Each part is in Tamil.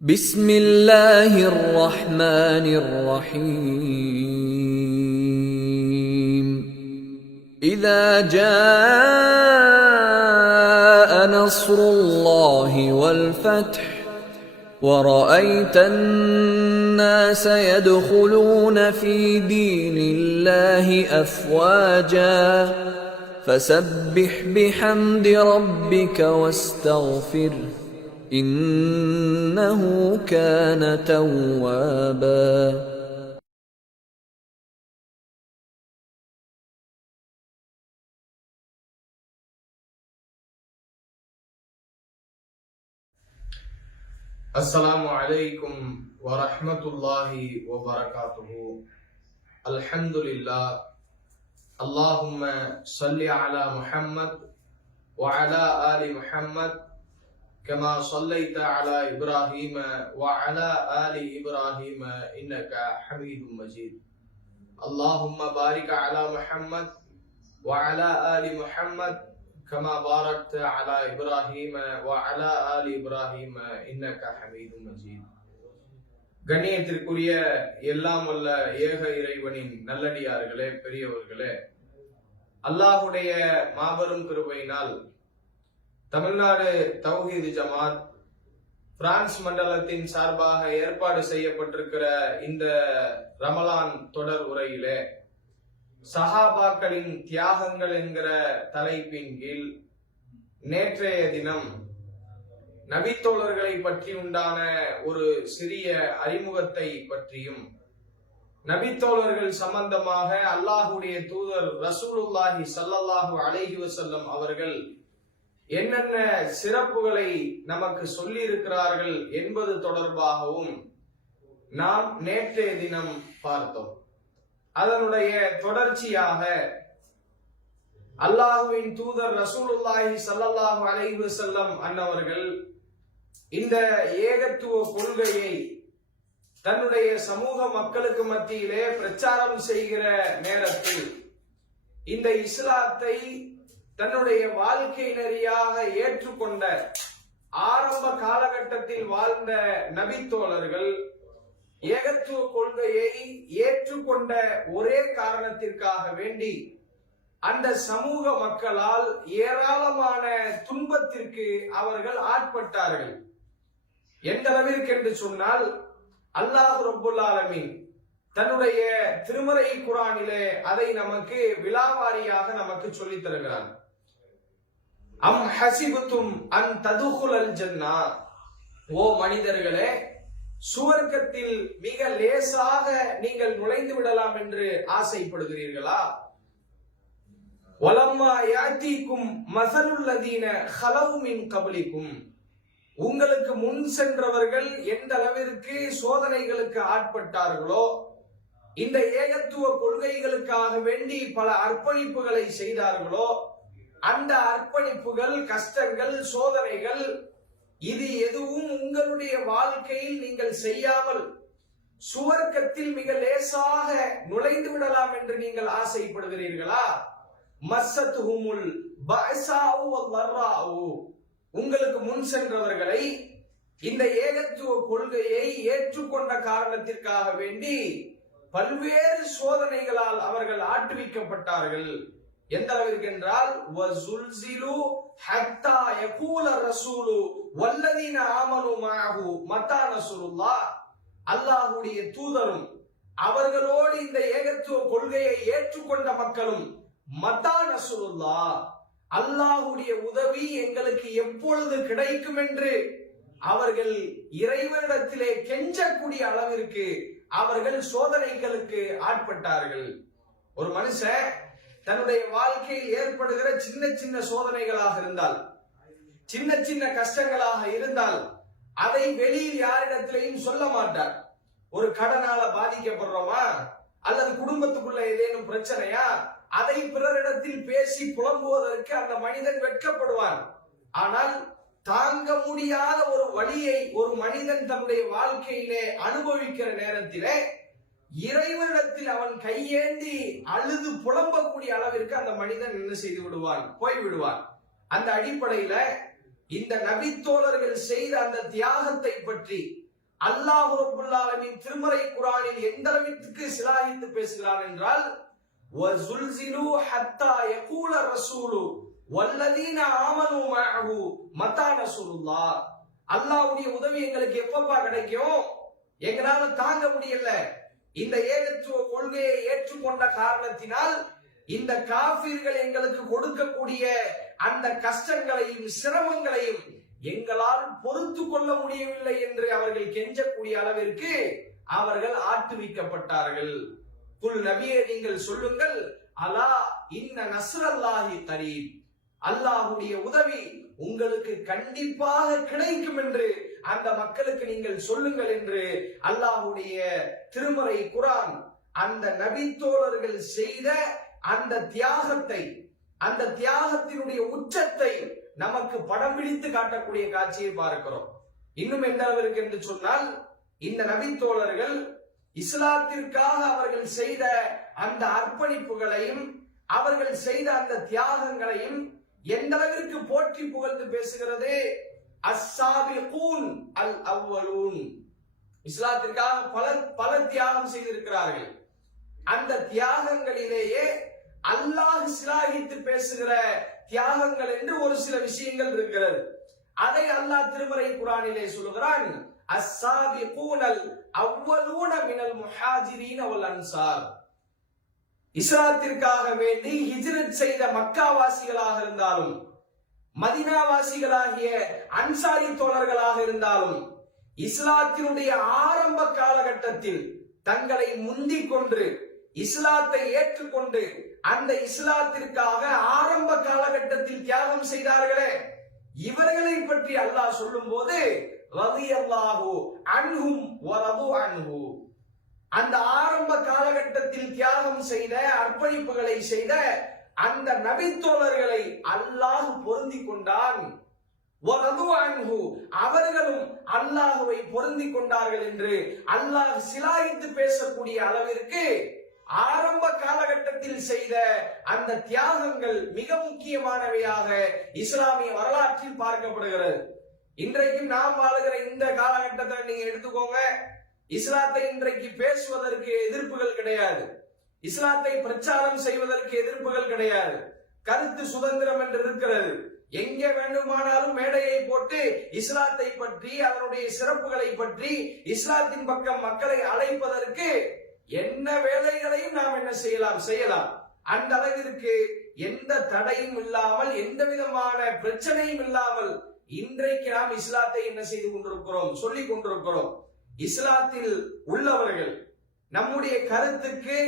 بسم الله الرحمن الرحيم إذا جاء نصر الله والفتح ورأيت الناس يدخلون في دين الله أفواجا فسبح بحمد ربك واستغفره إنه كان توابا. السلام عليكم ورحمة الله وبركاته. الحمد لله. اللهم صل على محمد وعلى آل محمد كما صليت على إبراهيم وعلى آل إبراهيم إنك حميد مجيد. اللهم بارك على محمد وعلى آل محمد كما باركت على إبراهيم وعلى آل إبراهيم إنك حميد مجيد. கண்ணியத்திற்குரிய எல்லாம் வல்ல ஏக இறைவனின் நல்லடியார்களே, பெரியவர்களே, அல்லாஹுடைய மாபெரும் கிருபையினால் தமிழ்நாடு தௌஹீத் ஜமாத் பிரான்ஸ் மண்டலத்தின் சார்பாக ஏற்பாடு செய்யப்பட்டிருக்கிற இந்த ரமலான் தொடர் உரையிலே சஹாபாக்களின் தியாகங்கள் என்கிற தலைப்பின் கீழ் நேற்றைய தினம் நபித்தோழர்களை பற்றி உண்டான ஒரு சிறிய அறிமுகத்தை பற்றியும், நபித்தோழர்கள் சம்பந்தமாக அல்லாஹுடைய தூதர் ரசூலுல்லாஹி ஸல்லல்லாஹு அலைஹி வஸல்லம் அவர்கள் என்னென்ன சிறப்புகளை நமக்கு சொல்லி இருக்கிறார்கள் என்பது தொடர்பாகவும் நாம் நேற்றைய தினம் பார்த்தோம். அதனுடைய தொடர்ச்சியாக அல்லாஹுவின் தூதர் ரசூலுல்லாஹி ஸல்லல்லாஹு அலைஹி வஸல்லம் அன்னவர்கள் இந்த ஏகத்துவ கொள்கையை தன்னுடைய சமூக மக்களுக்கு மத்தியிலே பிரச்சாரம் செய்கிற நேரத்தில் இந்த இஸ்லாத்தை தன்னுடைய வாழ்க்கை நெறியாக ஏற்றுக்கொண்ட ஆரம்ப காலகட்டத்தில் வாழ்ந்த நபித்தோழர்கள் ஏகத்துவ கொள்கையை ஏற்றுக்கொண்ட ஒரே காரணத்திற்காக வேண்டி அந்த சமூக மக்களால் ஏராளமான துன்பத்திற்கு அவர்கள் ஆட்பட்டார்கள். எந்த அளவிற்கு என்று சொன்னால், அல்லாஹ் ரப்புல் ஆலமீன் தன்னுடைய திருமறை குர்ஆனிலே அதை நமக்கு விலாவாரியாக நமக்கு சொல்லித் தருகிறான். அம் ஹசிபுத்தும் அன் ததுகுலல் ஜன்னா, ஓ மனிதர்களே, சுவர்க்கத்தில் மிக லேசாக நீங்கள் நுழைந்து விடலாம் என்று ஆசைப்படுகிறீர்களா? வலம்மா யாத்தீக்கும் மஸலுல்லதீன ஹலவு மின் கப்லிக்கும், உங்களுக்கு முன் சென்றவர்கள் எந்த அளவிற்கு சோதனைகளுக்கு ஆட்பட்டார்களோ, இந்த ஏகத்துவ கொள்கைகளுக்காக வேண்டி பல அர்ப்பணிப்புகளை செய்தார்களோ, அந்த அர்ப்பணிப்புகள், கஷ்டங்கள், சோதனைகள், இது எதுவும் உங்களுடைய வாழ்க்கையில் நீங்கள் செய்யாமல் சுவர்க்கத்தில் மிக லேசாக நுழைந்து விடலாம் என்று நீங்கள் ஆசைப்படுகிறீர்களா? மஸ்ஸத்துஹுமுல் பஅஸாஉ வல்லர்ராஉ, உங்களுக்கு முன் சென்றவர்களை இந்த ஏகத்துவ கொள்கையை ஏற்றுக்கொண்ட காரணத்திற்காக வேண்டி பல்வேறு சோதனைகளால் அவர்கள் ஆட்டுவிக்கப்பட்டார்கள். எந்த அளவிற்கு என்றால், வஸுல்ஸிலு ஹத்தா யகூல ரசூலு வல்லதீன ஆமனு மஅஹு மத்தா நஸ்ருல்லாஹ், அல்லாஹ்வுடைய தூதரும் அவர்களோடு இந்த ஏகத்துவ கொள்கையை ஏற்றுக்கொண்ட மக்களும் மத்தா நஸ்ருல்லாஹ், அல்லாஹ்வுடைய உதவி எங்களுக்கு எப்பொழுது கிடைக்கும் என்று அவர்கள் இறைவனிடத்திலே கெஞ்சக்கூடிய அளவிற்கு அவர்கள் சோதனைகளுக்கு ஆட்பட்டார்கள். ஒரு மனுஷன் தன்னுடைய வாழ்க்கையில் ஏற்படுகிற சின்ன சின்ன சோதனைகளாக இருந்தால், சின்ன சின்ன கஷ்டங்களாக இருந்தால், அதை வெளியில் யாரிடத்திலையும் சொல்ல மாட்டார். ஒரு கடனால பாதிக்கப்படுறோமா, அல்லது குடும்பத்துக்குள்ள ஏதேனும் பிரச்சனையா, அதை பிறரிடத்தில் பேசி புலம்புவதற்கு அந்த மனிதன் வெட்கப்படுவான். ஆனால் தாங்க முடியாத ஒரு வலியை ஒரு மனிதன் தன்னுடைய வாழ்க்கையிலே அனுபவிக்கிற நேரத்திலே இறைவனிடத்தில் அவன் கையேந்தி அழுது புலம்பக்கூடிய அளவிற்கு அந்த மனிதன் என்ன செய்து விடுவான், போய்விடுவான். அந்த அடிப்படையில இந்த நபித்தோழர்கள் செய்த அந்த தியாகத்தை பற்றி அல்லாஹ் ரப்பல் ஆலமீன் திருமறை குர்ஆனில் எந்த அளவிற்கு சிலாகித்து பேசுகிறான் என்றால் வஸுல்ஸிலு ஹத்தா யகூல ரசூலு வல்லதீன ஆமனு மஅஹு மதா நஸ்ருல்லாஹ். அல்லாஹ்வுடைய உதவி எங்களுக்கு எப்பப்பா கிடைக்கும்? எங்களால தாங்க முடியல. இந்த ஏகத்துவ கொள்கையை ஏற்றுக்கொண்ட காரணத்தினால் இந்த காஃபிர்கள் எங்களுக்கு கொடுக்கக்கூடிய அந்த கஷ்டங்களையும் சிரமங்களையும் எங்களால் பொறுத்து கொள்ள முடியவில்லை என்று அவர்கள் கெஞ்சக்கூடிய அளவிற்கு அவர்கள் ஆட்டுவிக்கப்பட்டார்கள். குல் நபியே, நீங்கள் சொல்லுங்கள், அலா இன்ன நஸ்ரல்லாஹி கரீப், அல்லாஹ்வுடைய உதவி உங்களுக்கு கண்டிப்பாக கிடைக்கும் என்று அந்த மக்களுக்கு நீங்கள் சொல்லுங்கள் என்று அல்லாஹ்வுடைய திருமறை குர்ஆன் அந்த நபித்தோழர்கள் செய்த அந்த தியாகத்தை, அந்த தியாகத்தினுடைய உச்சத்தை நமக்கு படம் பிடித்து காட்டக்கூடிய காட்சியை பார்க்கிறோம். இன்னும் எந்த அளவிற்கு என்று சொன்னால், இந்த நபித்தோழர்கள் இஸ்லாத்திற்காக அவர்கள் செய்த அந்த அர்ப்பணிப்புகளையும் அவர்கள் செய்த அந்த தியாகங்களையும் எந்த அளவிற்கு போற்றி புகழ்ந்து பேசுகிறது. அஸ்ஸாபிகூன் அல் அவ்வலூன், இஸ்லாத்திற்காக பல தியாகம் செய்திருக்கிறார்கள். அந்த தியாகங்களிலேயே அல்லாஹ் சிலாகித்து பேசுகிற தியாகங்கள் என்று ஒரு சில விஷயங்கள் இருக்கிறது. அதை அல்லாஹ் திருமறை குர்ஆனிலே சொல்கிறான், அஸ்ஸாபிகூனல் அவ்வலூன மினல் முஹாஜிரீன வல் அன்சார். இஸ்லாத்திற்காக வேண்டி ஹிஜ்ரத் செய்த மக்காவாசிகளாக இருந்தாலும் மதீனாவாசிகளாகிய அன்சாரி தோழர்களாக இருந்தாலும் இஸ்லாத்தினுடைய ஆரம்ப காலகட்டத்தில் தங்களை முந்திக் கொண்டு இஸ்லாத்தை ஏற்றுக்கொண்டு அந்த இஸ்லாத்திற்காக ஆரம்ப காலகட்டத்தில் தியாகம் செய்தார்களே, இவர்களை பற்றி அல்லாஹ் சொல்லும் போது ரலியல்லாஹு அன்ஹும் வ ரது அன்ஹு, அந்த ஆரம்ப காலகட்டத்தில் தியாகம் செய்த அர்ப்பணிப்புகளை செய்த அந்த நபித்தோழர்களை அல்லாஹ் பொருந்திக் கொண்டான். அவர்களும் அல்லாஹுவை பொருந்திக் கொண்டார்கள் என்று அல்லாஹ் சிலாகித்து பேசக்கூடிய அளவிற்கு ஆரம்ப காலகட்டத்தில் செய்த அந்த தியாகங்கள் மிக முக்கியமானவையாக இஸ்லாமிய வரலாற்றில் பார்க்கப்படுகிறது. இன்றைக்கு நாம் வாழுகிற இந்த காலகட்டத்தை நீங்க எடுத்துக்கோங்க. இஸ்லாத்தை இன்றைக்கு பேசுவதற்கு எதிர்ப்புகள் கிடையாது, இஸ்லாத்தை பிரச்சாரம் செய்வதற்கு எதிர்ப்புகள் கிடையாது. கருத்து சுதந்திரம் என்று இருக்கிறது. எங்கே வேண்டுமானாலும் மேடையை போட்டு இஸ்லாத்தை பற்றி அதனுடைய சிறப்புகளை பற்றி இஸ்லாத்தின் பக்கம் மக்களை அழைப்பதற்கு என்ன வேலைகளையும் நாம் என்ன செய்யலாம். அந்த அளவிற்கு எந்த தடையும் இல்லாமல் எந்த விதமான பிரச்சனையும் இல்லாமல் இன்றைக்கு நாம் இஸ்லாத்தை என்ன செய்து கொண்டிருக்கிறோம், சொல்லிக் கொண்டிருக்கிறோம். இஸ்லாத்தில் உள்ளவர்கள் நம்முடைய கருத்துக்கு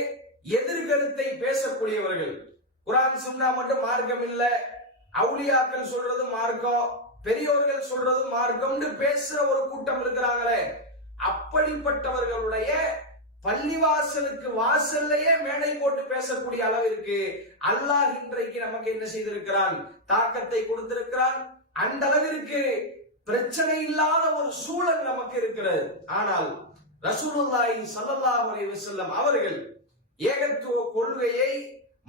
எதிர்கருத்தை பேசக்கூடியவர்கள், குர்ஆன் சுன்னா மட்டும் மார்க்கம் இல்ல, அவுலியாக்கள் சொல்றது மார்க்கம், பெரியோர்கள் சொல்றது மார்க்கம்னு பேசுற ஒரு கூட்டம் இருக்கிறாங்களே, அப்படிப்பட்டவர்களுடைய பள்ளிவாசலுக்கு வாசல்லையே மேடை போட்டு பேசக்கூடிய அளவிற்கு அல்லாஹ் இன்றைக்கு நமக்கு என்ன செய்திருக்கிறான், தாக்கத்தை கொடுத்திருக்கிறான். அந்த அளவிற்கு பிரச்சனை இல்லாத ஒரு சூழல் நமக்கு இருக்கிறது. ஆனால் ரசூலுல்லாஹி ஸல்லல்லாஹு அலைஹி வஸல்லம் அவர்கள் ஏகத்துவ கொள்கையை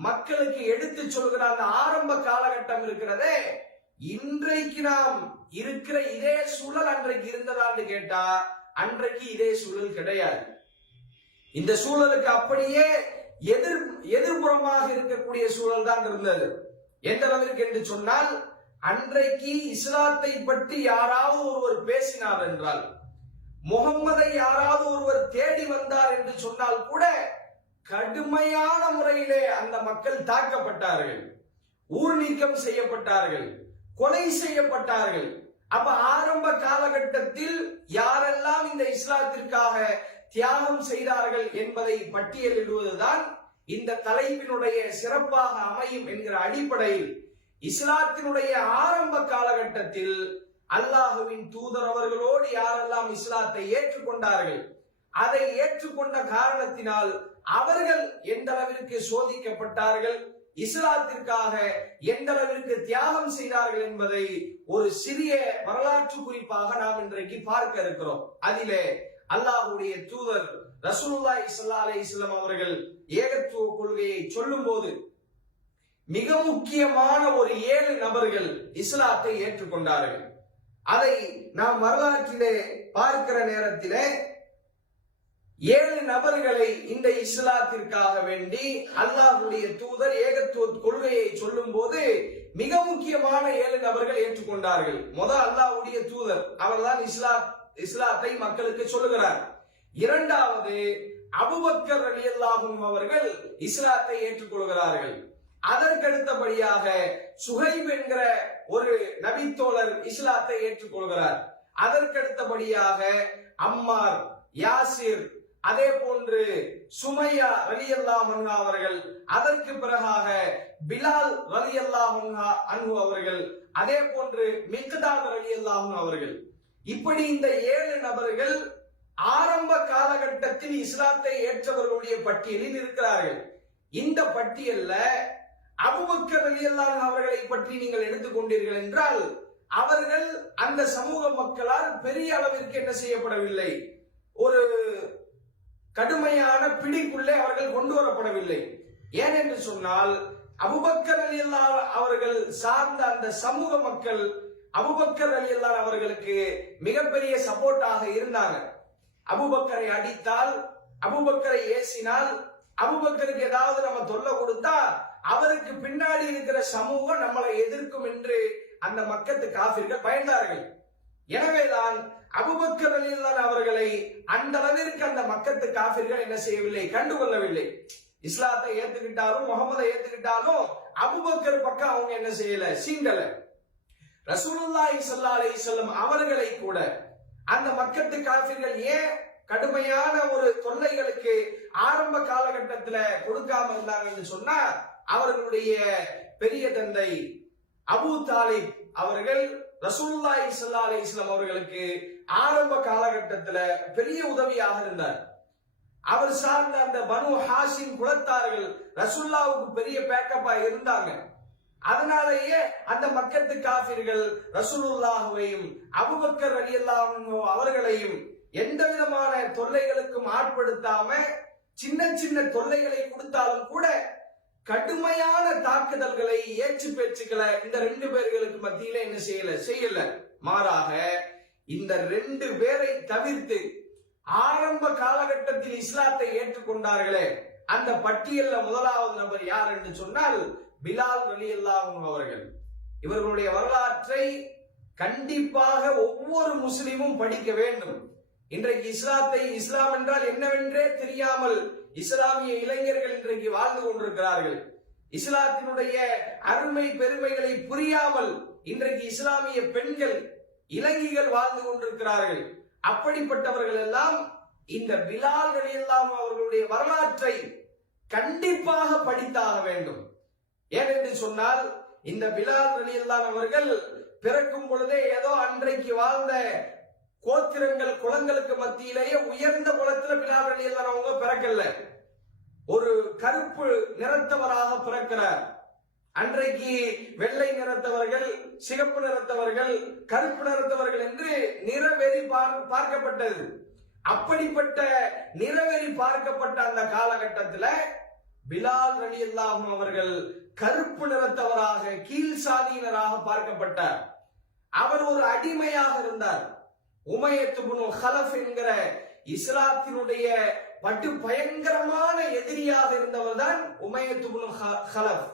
மக்களுக்கு எடுத்து சொல்கிற அந்த ஆரம்ப காலகட்டம் இருக்கிறதே, இன்றைக்கு நாம் இருக்கிற இதே சூழல் அன்றைக்கு இருந்ததான்னு கேட்டா அன்றைக்கு இதே சூழல் கிடையாது. இந்த சூழலுக்கு அப்படியே எதிர்புறமாக இருக்கக்கூடிய சூழல் தான் இருந்தது. எந்த அளவிற்கு என்று சொன்னால், அன்றைக்கு இஸ்லாத்தை பற்றி யாராவது ஒருவர் பேசினார் என்றால், முகம்மதை யாராவது ஒருவர் தேடி வந்தார் என்று சொன்னால் கூட கடுமையான முறையிலே அந்த மக்கள் தாக்கப்பட்டார்கள், ஊர் நீக்கம் செய்யப்பட்டார்கள், கொலை செய்யப்பட்டார்கள். அப்ப ஆரம்ப காலகட்டத்தில் யாரெல்லாம் இந்த இஸ்லாத்திற்காக தியாகம் செய்தார்கள் என்பதை பட்டியலிடுவதுதான் இந்த தலைப்பினுடைய சிறப்பாக அமையும் என்கிற அடிப்படையில் இஸ்லாத்தினுடைய ஆரம்ப காலகட்டத்தில் அல்லாஹுவின் தூதர் அவர்களோடு யாரெல்லாம் இஸ்லாத்தை ஏற்றுக்கொண்டார்கள், அதை ஏற்றுக்கொண்ட காரணத்தினால் அவர்கள் எந்த அளவிற்கு சோதிக்கப்பட்டார்கள், இஸ்லாத்திற்காக எந்த அளவிற்கு தியாகம் செய்தார்கள் என்பதை ஒரு சிறிய வரலாற்று குறிப்பாக நாம் இன்றைக்கு பார்க்க இருக்கிறோம். அதிலே அல்லாஹ்வுடைய தூதர் ரசூலுல்லாஹி ஸல்லல்லாஹு அலைஹி வஸல்லம் அவர்கள் ஏகத்துவ கொள்கையை சொல்லும் போது மிக முக்கியமான ஒரு 7 நபர்கள் இஸ்லாத்தை ஏற்றுக்கொண்டார்கள். அதை நாம் வரலாற்றிலே பார்க்கிற நேரத்திலே 7 நபர்களை இந்த இஸ்லாத்திற்காக வேண்டி அல்லாஹ்வுடைய தூதர் ஏகத்துவ கொள்கையை சொல்லும் போது மிக முக்கியமான 7 நபர்கள் ஏற்றுக்கொண்டார்கள். முதல் அல்லாஹ்வுடைய தூதர், அவர்தான் இஸ்லாத்தை மக்களுக்கு சொல்லுகிறார். இரண்டாவது அபூபக்கர் ரலியல்லாஹு அன்ஹு அவர்கள் இஸ்லாத்தை ஏற்றுக்கொள்கிறார்கள். அதற்கடுத்தபடியாக சுஹைப் என்கிற ஒரு நபித்தோழர் இஸ்லாத்தை ஏற்றுக்கொள்கிறார். அதற்கடுத்தபடியாக அம்மார், யாசிர், அதே போன்று சுமையா ரலியல்லாஹு அன்ஹா அவர்கள், அதற்கு பிறகாக பிலால் ரலியல்லாஹு அன்ஹு அவர்கள், அதே போன்று மிக்தாத் ரலியல்லாஹு அன்ஹு அவர்கள். இப்படி இந்த 7 நபர்கள் ஆரம்ப காலகட்டத்தில் இஸ்லாத்தை ஏற்றவர்களுடைய பட்டியலில் இருக்கிறார்கள். இந்த பட்டியல்ல அபூபக்கர் ரலியல்லாஹு அன்ஹு அவர்களை பற்றி நீங்கள் எடுத்துக்கொண்டீர்கள் என்றால் அவர்கள் அந்த சமூக மக்களால் பெரிய அளவிற்கு என்ன செய்யப்படவில்லை, ஒரு கடுமையான பிடிக்குள்ளே அவர்கள் கொண்டு வரப்படவில்லை. ஏனென்று சொன்னால் அபூபக்கர் ரலியல்லாஹு அவர்கள் சார்ந்த அந்த சமூக மக்கள் அபூபக்கர் ரலியல்லாஹு அவர்களுக்கு மிகப்பெரிய சப்போர்ட்டாக இருந்தாங்க. அபூபக்கரை அடித்தால், அபூபக்கரை ஏசினால், அபூபக்கருக்கு ஏதாவது நம்ம தொல்லை கொடுத்தா அவருக்கு பின்னாடி இருக்கிற சமூகம் நம்மளை எதிர்க்கும் என்று அந்த மக்கத்து காபிர்கள் பயந்தார்கள். எனவேதான் அபூபக்கர் ரலியல்லாஹு அவர்களை அந்த அளவிற்கு அந்த மக்கத்து காபிர்கள் என்ன செய்யவில்லை, கண்டுகொள்ளவில்லை. இஸ்லாத்தை ஏத்துக்கிட்டாலும் முகமதை ஏத்துக்கிட்டாலும் அபூபக்கர் பக்கம் அவங்க என்ன செய்யல, சீண்டல. ரசூலுல்லாஹி ஸல்லல்லாஹு அலைஹி வஸல்லம் அவர்களை கூட அந்த மக்கத்து காபிர்கள் ஏன் கடுமையான ஒரு தொல்லைகளுக்கு ஆரம்ப காலகட்டத்தில் கொடுக்காம இருந்தாங்கன்னு சொன்னா, அவர்களுடைய பெரிய தந்தை அபூ தாலிப் அவர்கள் ரசூலுல்லாஹி ஸல்லல்லாஹு அலைஹி வஸல்லம் அவர்களுக்கு ஆரம்ப காலகட்டத்தில் பெரிய உதவியாக இருந்தார். அவர் சார்ந்த அந்த பனு ஹாஷிம் குலத்தார்கள் ரசூலுல்லாஹ்வுக்கு பெரிய பேக்கப்பா இருந்தாங்க. அதனாலேயே அந்த மக்கத்து காபிர்கள் ரசூலுல்லாஹ்வையும் அபூபக்கர் ரலியல்லாஹு அன்ஹு அவர்களையும் எந்த விதமான தொல்லைகளுக்கும் ஆட்படுத்தாம சின்ன சின்ன தொல்லைகளை கொடுத்தாலும் கூட கடுமையான தாக்குதல்களை, ஏச்சு பேச்சுக்களை இந்த 2 பேர்களுக்கு மத்தியில என்ன செய்யல. மாறாக இந்த 2 பேரை தவிர்த்து ஆரம்ப காலகட்டத்தில் இஸ்லாத்தை ஏற்றுக்கொண்டார்களே அந்த பட்டியல்ல முதலாவது நபர் யார் என்று சொன்னால் பிலால் ரலியல்லாஹு அன்ஹு அவர்கள். இவர்களுடைய வரலாற்றை கண்டிப்பாக ஒவ்வொரு முஸ்லிமும் படிக்க வேண்டும். இன்றைக்கு இஸ்லாம் என்றால் என்னவென்றே தெரியாமல் இஸ்லாமிய இளைஞர்கள் இன்றைக்கு வாழ்ந்து கொண்டிருக்கிறார்கள். இஸ்லாத்தினுடைய அருமை பெருமைகளை புரியாமல் இன்றைக்கு இஸ்லாமிய பெண்கள், இளைஞர்கள் வாழ்ந்து கொண்டிருக்கிறார்கள். அப்படிப்பட்டவர்கள் எல்லாம் இந்த பிலால் ரலியல்லாஹு அவர்களுடைய வரலாற்றை கண்டிப்பாக படித்தாக வேண்டும். ஏனென்று சொன்னால் இந்த பிலால் ரலியல்லாஹு அவர்கள் பிறக்கும் பொழுதே ஏதோ அன்றைக்கு வாழ்ந்த கோத்திரங்கள், குலங்களுக்கு மத்தியிலேயே உயர்ந்த குலத்தில் பிலால் ரலியல்லாஹு அவங்க பிறக்கல. ஒரு கருப்பு நிறத்தவராக பிறக்கிறார். அன்றைக்கு வெள்ளை நிறத்தவர்கள், சிகப்பு நிறத்தவர்கள், கருப்பு நிறத்தவர்கள் என்று நிறவெறி பார்க்கப்பட்டது. அப்படிப்பட்ட நிறவெறி பார்க்கப்பட்ட அந்த காலகட்டத்தில் பிலால் ரலியல்லாஹு அவர்கள் கருப்பு நிறத்தவராக, கீழ் சாதியினராக பார்க்கப்பட்டார். அவர் ஒரு அடிமையாக இருந்தார். உமையத் இப்னு ஹலஃப் என்கிற இஸ்லாத்தினுடைய படு பயங்கரமான எதிரியாக இருந்தவர் தான் உமையத் இப்னு ஹலஃப்.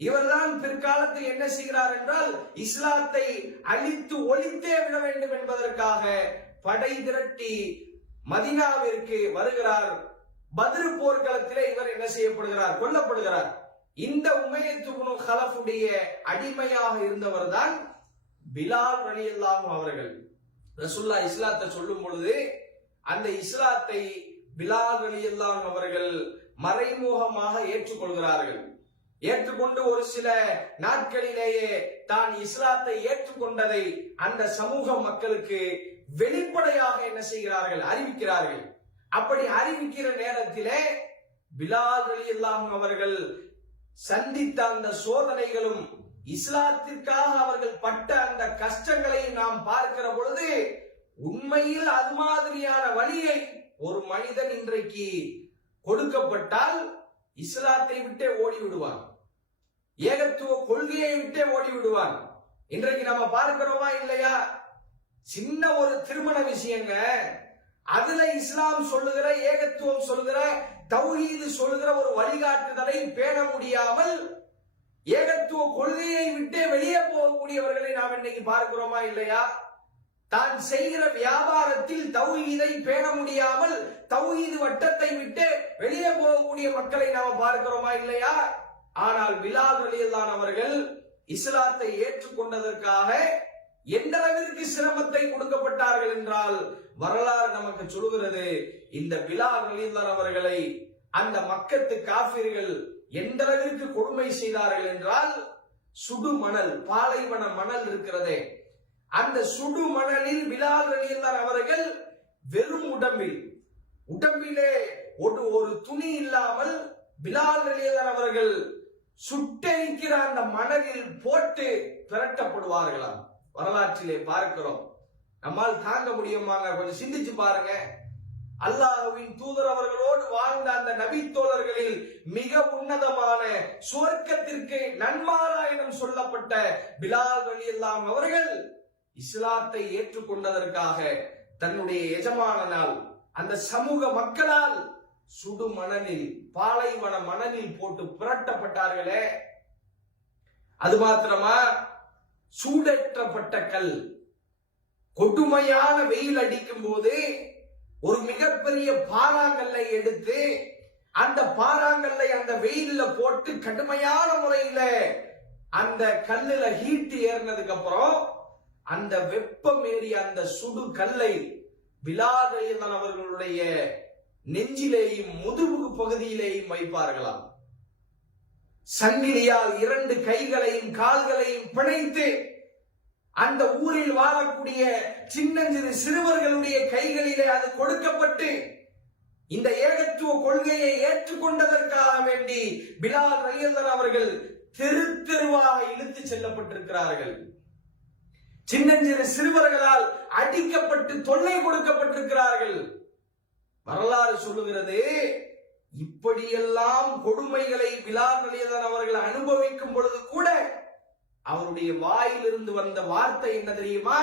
இவர்தான் பிற்காலத்தில் என்ன செய்கிறார் என்றால் இஸ்லாத்தை அழித்து ஒழித்தே விட வேண்டும் என்பதற்காக படை திரட்டி மதீனாவிற்கு வருகிறார். பத்ர் போர்க்களத்திலே இவர் என்ன செய்யப்படுகிறார், கொல்லப்படுகிறார். இந்த உமையத் இப்னு ஹலஃபுடைய அடிமையாக இருந்தவர் தான் பிலால் ரலியல்லாஹு அவர்கள். ரசூலுல்லாஹ் இஸ்லாத்தை சொல்லும் பொழுது அந்த இஸ்லாத்தை பிலால் ரலியல்லாஹு அவர்கள் மறைமுகமாக ஏற்றுக்கொள்கிறார்கள். ஏற்றுக்கொண்டு ஒரு சில நாட்களிலேயே தான் இஸ்லாத்தை ஏற்றுக்கொண்டதை அந்த சமூக மக்களுக்கு வெளிப்படையாக என்ன செய்கிறார்கள், அறிவிக்கிறார்கள். அப்படி அறிவிக்கிற நேரத்திலே பிலால் ரலியல்லாஹு அவர்கள் சந்தித்த அந்த சோதனைகளும் இஸ்லாத்திற்காக அவர்கள் பட்ட அந்த கஷ்டங்களை நாம் பார்க்கிற பொழுது உண்மையில் அது மாதிரியான வழியை ஒரு மனிதன் இன்றைக்கு கொடுக்கப்பட்டால் இஸ்லாத்தை விட்டே ஓடி விடுவான், ஏகத்துவ கொள்கையை விட்டே ஓடி விடுவான். இன்றைக்கு நம்ம பார்க்கிறோமா இல்லையா? சின்ன ஒரு திருமண விஷயங்க, அதுல இஸ்லாம் சொல்லுகிற, ஏகத்துவம் சொல்லுகிற, தௌஹீது சொல்லுகிற ஒரு வழிகாட்டுதலை பேண முடியாமல் ஏகத்துவ கொள்கையை விட்டு வெளியே போகக்கூடியவர்களை நாம் இன்னைக்கு பார்க்கிறோமா இல்லையா? தான் செய்கிற வியாபாரத்தில் தௌஹீதை பேண முடியாமல் தௌஹீது வட்டத்தை விட்டு வெளியே போகக்கூடிய மக்களை நாம் பார்க்கிறோமா இல்லையா? ஆனால் பிலால் ரலியல்லாஹு அவர்கள் இஸ்லாத்தை ஏற்றுக்கொண்டதற்காக எந்த அளவிற்கு சிரமத்தை கொடுக்கப்பட்டார்கள் என்றால் வரலாறு நமக்கு சொல்கிறது. இந்த பிலால் ரலியல்லாஹு அவர்களை அந்த மக்கத்து காஃபிர்கள் எந்த அளவிற்கு கொடுமை செய்தார்கள் என்றால், சுடு மணல், பாலைவன மணல் இருக்கிறதே, அந்த சுடு மணலில் பிலால் ரலியல்லாஹு அவர்கள் வெறும் உடம்பிலே ஒரு துணி இல்லாமல் பிலால் ரலியல்லாஹு அவர்கள் சுட்டெரிக்கிற அந்த மணலில் போட்டு விரட்டப்படுவார்களாம். வரலாற்றிலே பார்க்கிறோம். நம்மால் தாங்க முடியுமாங்க? கொஞ்சம் சிந்திச்சு பாருங்க. அல்லாஹ்வின் தூதர் அவர்களோடு வாழ்ந்த அந்த நபி தோழர்களில் மிக உன்னதமான சுவர்க்கத்திற்கு நன்மாராயணம் சொல்லப்பட்ட பிலால் ரலியல்லாஹு அவர்கள் இஸ்லாத்தை ஏற்றுக்கொண்டதற்காக தன்னுடைய எஜமானனால், அந்த சமூக மக்களால் சுடு மணலில், பாலைவன மணலில் போட்டு புரட்டப்பட்டார்களே. அது மாத்திரமா, சூடேற்றப்பட்ட கல், கொடுமையான வெயில் அடிக்கும் போது ஒரு மிகப்பெரிய பாறாங்கல்லை எடுத்து அந்த பாறாங்கல்லை அந்த வெயில்ல போட்டு கடுமையான முறையில அந்த கல்லுல ஹீட் ஏறினதுக்கு அப்புறம் அந்த வெப்பம் ஏறிய அந்த சுடு கல்லை பிலால் ரலியல்லாஹு அவர்களுடைய நெஞ்சிலேயும் முதுகு பகுதியிலேயும் வைப்பார்களாம். சங்கிலியால் 2 கைகளையும் கால்களையும் பிணைத்து அந்த ஊரில் வாழக்கூடிய சின்னஞ்சிறு சிறுவர்களுடைய கைகளிலே அது கொடுக்கப்பட்டு இந்த ஏகத்துவ கொள்கையை ஏற்றுக்கொண்டதற்காக வேண்டி பிலால் ரலியல்லாஹு அவர்கள் தெரு தெருவாக இழுத்து செல்லப்பட்டிருக்கிறார்கள். சின்னஞ்சிறு சிறுவர்களால் அடிக்கப்பட்டு தொல்லை கொடுக்கப்பட்டிருக்கிறார்கள். வரலாறு சொல்லுகிறது, இப்படியெல்லாம் கொடுமைகளை பிலால் ரலியல்லாஹு அவர்கள் அனுபவிக்கும் பொழுது கூட அவருடைய வாயிலிருந்து வந்த வார்த்தை என்ன தெரியுமா?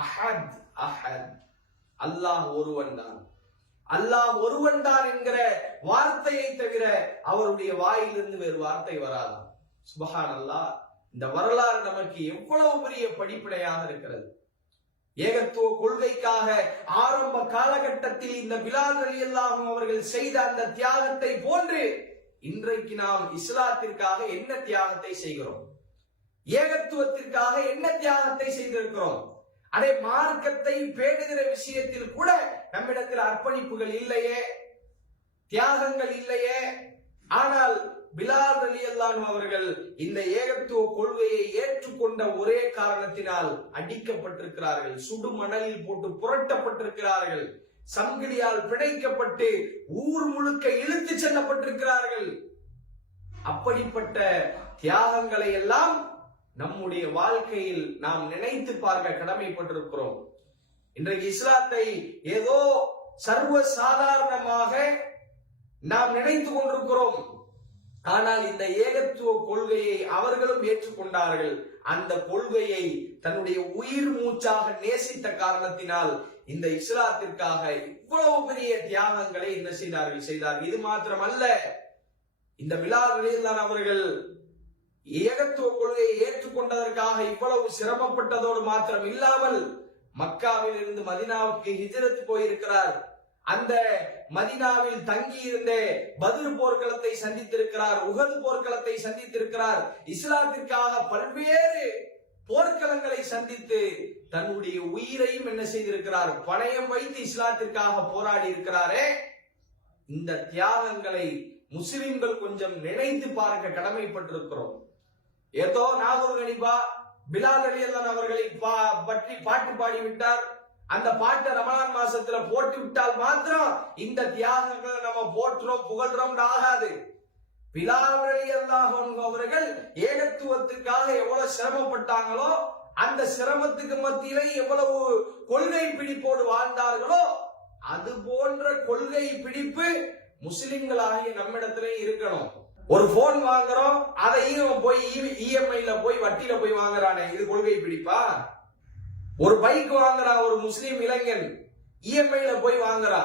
அஹத் அஹத், அல்லாஹ் ஒருவன் தான், அல்லாஹ் ஒருவன் தான் என்கிற வார்த்தையை தவிர அவருடைய வாயிலிருந்து வேறு வார்த்தை வராது. சுப்ஹானல்லாஹ். இந்த வரலாறு நமக்கு எவ்வளவு பெரிய படிப்பினையாக இருக்கிறது. ஏகத்துவ கொள்கைக்காக ஆரம்ப காலகட்டத்தில் இந்த பிலால் ரலியல்லாஹு அவர்கள் செய்த அந்த தியாகத்தை போன்று இன்றைக்கு நாம் இஸ்லாத்திற்காக என்ன தியாகத்தை செய்கிறோம்? ஏகத்துவத்திற்காக என்ன தியாகத்தை செய்திருக்கிறோம்? அதே மார்க்கத்தை பேணுகிற விஷயத்தில் கூட நம்மிடத்தில் அர்ப்பணிப்புகள் இல்லையே, தியாகங்கள் இல்லையே. ஆனால் பிலால் ரலியல்லாஹு அவர்கள் இந்த ஏகத்துவ கொள்கையை ஏற்றுக்கொண்ட ஒரே காரணத்தினால் அடிக்கப்பட்டிருக்கிறார்கள், சுடு மணலில் போட்டு புரட்டப்பட்டிருக்கிறார்கள், சங்கிலியால் பிணைக்கப்பட்டு ஊர் முழுக்க இழுத்து செல்லப்பட்டிருக்கிறார்கள். அப்படிப்பட்ட தியாகங்களை எல்லாம் நம்முடைய வாழ்க்கையில் நாம் நினைத்து பார்க்க கடமைப்பட்டிருக்கிறோம். இன்றைக்கு இஸ்லாத்தை ஏதோ சர்வ சாதாரணமாக நாம் நினைத்து கொண்டிருக்கிறோம். ஆனால் இந்த ஏகத்துவ கொள்கையை அவர்களும் ஏற்றுக்கொண்டார்கள். அந்த கொள்கையை தன்னுடைய உயிர் மூச்சாக நேசித்த காரணத்தினால் இந்த இஸ்லாத்திற்காக இவ்வளவு பெரிய தியாகங்களை என்ன செய்தார்கள். இது மாத்திரமல்ல, இந்த பிலால் ரலியல்லாஹு அவர்கள் ஏகத்துவ கொள்கையை ஏற்றுக்கொண்டதற்காக இவ்வளவு சிரமப்பட்டதோடு மாத்திரம் இல்லாமல் மக்காவில் இருந்து மதீனாவுக்கு ஹிஜ்ரத் போயிருக்கிறார். அந்த மதீனாவில் தங்கி இருந்த பத்ர் போர்க்களத்தை சந்தித்திருக்கிறார், உஹது போர்க்களத்தை சந்தித்திருக்கிறார். இஸ்லாத்திற்காக பல்வேறு போர்க்களங்களை சந்தித்து தன்னுடைய உயிரையும் என்ன செய்திருக்கிறார், பணயம் வைத்து இஸ்லாத்திற்காக போராடி இருக்கிறாரே. இந்த தியாகங்களை முஸ்லிம்கள் கொஞ்சம் நினைத்து பார்க்க கடமைப்பட்டிருக்கிறோம். ஏதோ நாகூர் கனிபா பிலால் ரலியல்லாஹு அவர்களை பற்றி பாட்டு பாடிவிட்டார், அந்த பாட்டை ரமலான் மாசத்துல போட்டு விட்டால் மாத்திரம் இந்த தியாகங்களை நம்ம போற்றுறோம் புகழ்றோம் ஆகாது. பிலால் ரலியல்லாஹு அவர்கள் ஏகத்துவத்துக்காக எவ்வளவு சிரமப்பட்டாங்களோ, அந்த சிரமத்துக்கு மத்தியில எவ்வளவு கொள்கை பிடிப்போடு வாழ்ந்தார்களோ, அது போன்ற கொள்கை பிடிப்பு முஸ்லிம்களாகிய நம்மிடத்திலே இருக்கணும். ஒரு போன் வாங்குறோம், அதையும் போய் இஎம்ஐல போய் வட்டியில போய் வாங்குறானே, இது கொள்கை பிடிப்பா? ஒரு பைக் வாங்குறா ஒரு முஸ்லிம் இளைஞன், இஎம்ஐல போய் வாங்குறா.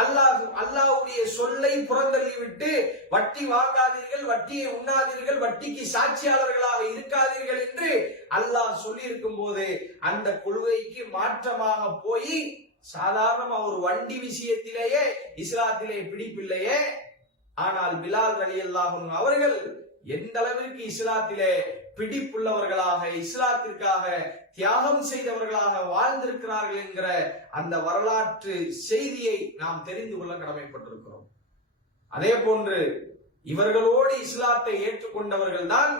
அல்லாஹ்வுடைய சொல்லை புறந்தள்ளி விட்டு வட்டி வாங்காதீர்கள், வட்டியை உண்ணாதீர்கள், வட்டிக்கு சாட்சியாளர்களாக இருக்காதீர்கள் என்று அல்லாஹ் சொல்லி இருக்கும் போது அந்த கொள்கைக்கு மாற்றமாக போய் சாதாரண ஒரு வண்டி விஷயத்திலேயே இஸ்லாத்திலே பிடிப்பில்லையே. ஆனால் பிலால் ரலியல்லாஹு அன்ஹு அவர்கள் எந்த அளவிற்கு இஸ்லாத்திலே பிடிப்புள்ளவர்களாக, இஸ்லாத்திற்காக தியாகம் செய்தவர்களாக வாழ்ந்திருக்கிறார்கள் என்கிற அந்த வரலாற்று செய்தியை நாம் தெரிந்து கொள்ள கடமைப்பட்டிருக்கிறோம். அதே போன்று இவர்களோடு இஸ்லாத்தை ஏற்றுக்கொண்டவர்கள் தான்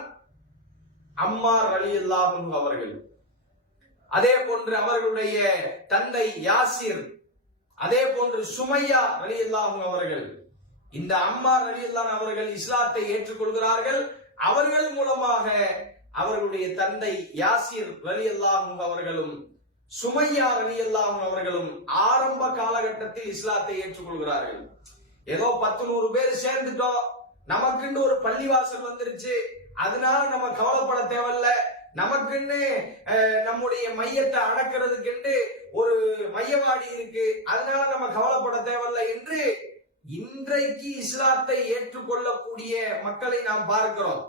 அம்மார் ரலியல்லாஹு அன்ஹு அவர்கள். அதே போன்று அவர்களுடைய தந்தை யாசிர், அதே போன்று சுமையா ரலியல்லாஹு அன்ஹு அவர்கள். இந்த அம்மார் ரலியல்லாஹு அன்ஹு அவர்கள் இஸ்லாத்தை ஏற்றுக்கொள்கிறார்கள். அவர்கள் மூலமாக அவர்களுடைய தந்தை யாசிர் ரலியல்லாஹு அன்ஹு அவர்களும் சுமையா ரலியல்லாஹு அன்ஹு அவர்களும் ஆரம்ப காலகட்டத்தில் இஸ்லாத்தை ஏற்றுக்கொள்கிறார்கள். ஏதோ 10-100 பேர் சேர்ந்துட்டோம், நமக்குன்னு ஒரு பள்ளிவாசல் வந்துருச்சு, அதனால நம்ம கவலைப்பட தேவையில்ல, நமக்குன்னு நம்முடைய மையத்தை அடக்கிறதுக்கு ஒரு மையவாடி இருக்கு, அதனால நம்ம கவலைப்பட தேவையில்லை என்று இன்றைக்கு இஸ்லாத்தை ஏற்றுக்கொள்ளக்கூடிய மக்களை நாம் பார்க்கிறோம்.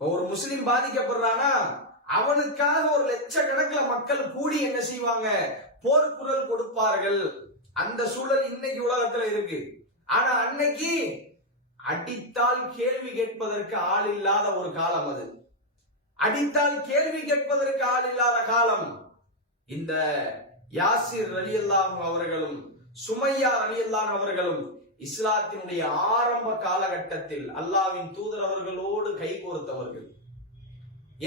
ஒரு முஸ்லிம் பாதிக்கப்படுறானா அவனுக்காக ஒரு லட்சக்கணக்கில் மக்கள் கூடி என்ன செய்வாங்க, போர்க்குரல் கொடுப்பார்கள். அந்த சூழல் இன்னைக்கு உலகத்துல இருக்கு. ஆனா அன்னைக்கு அடித்தால் கேள்வி கேட்பதற்கு ஆள் இல்லாத ஒரு காலம் அது. அடித்தால் கேள்வி கேட்பதற்கு ஆள் இல்லாத காலம். இந்த யாசிர் ரலியல்லாஹு அன்ஹு அவர்களும் சுமையா ரலியல்லாஹு அன்ஹு அவர்களும் இஸ்லாத்தினுடைய ஆரம்ப காலகட்டத்தில் அல்லாஹ்வின் தூதர் அவர்களோடு கைகோர்த்தவர்கள்,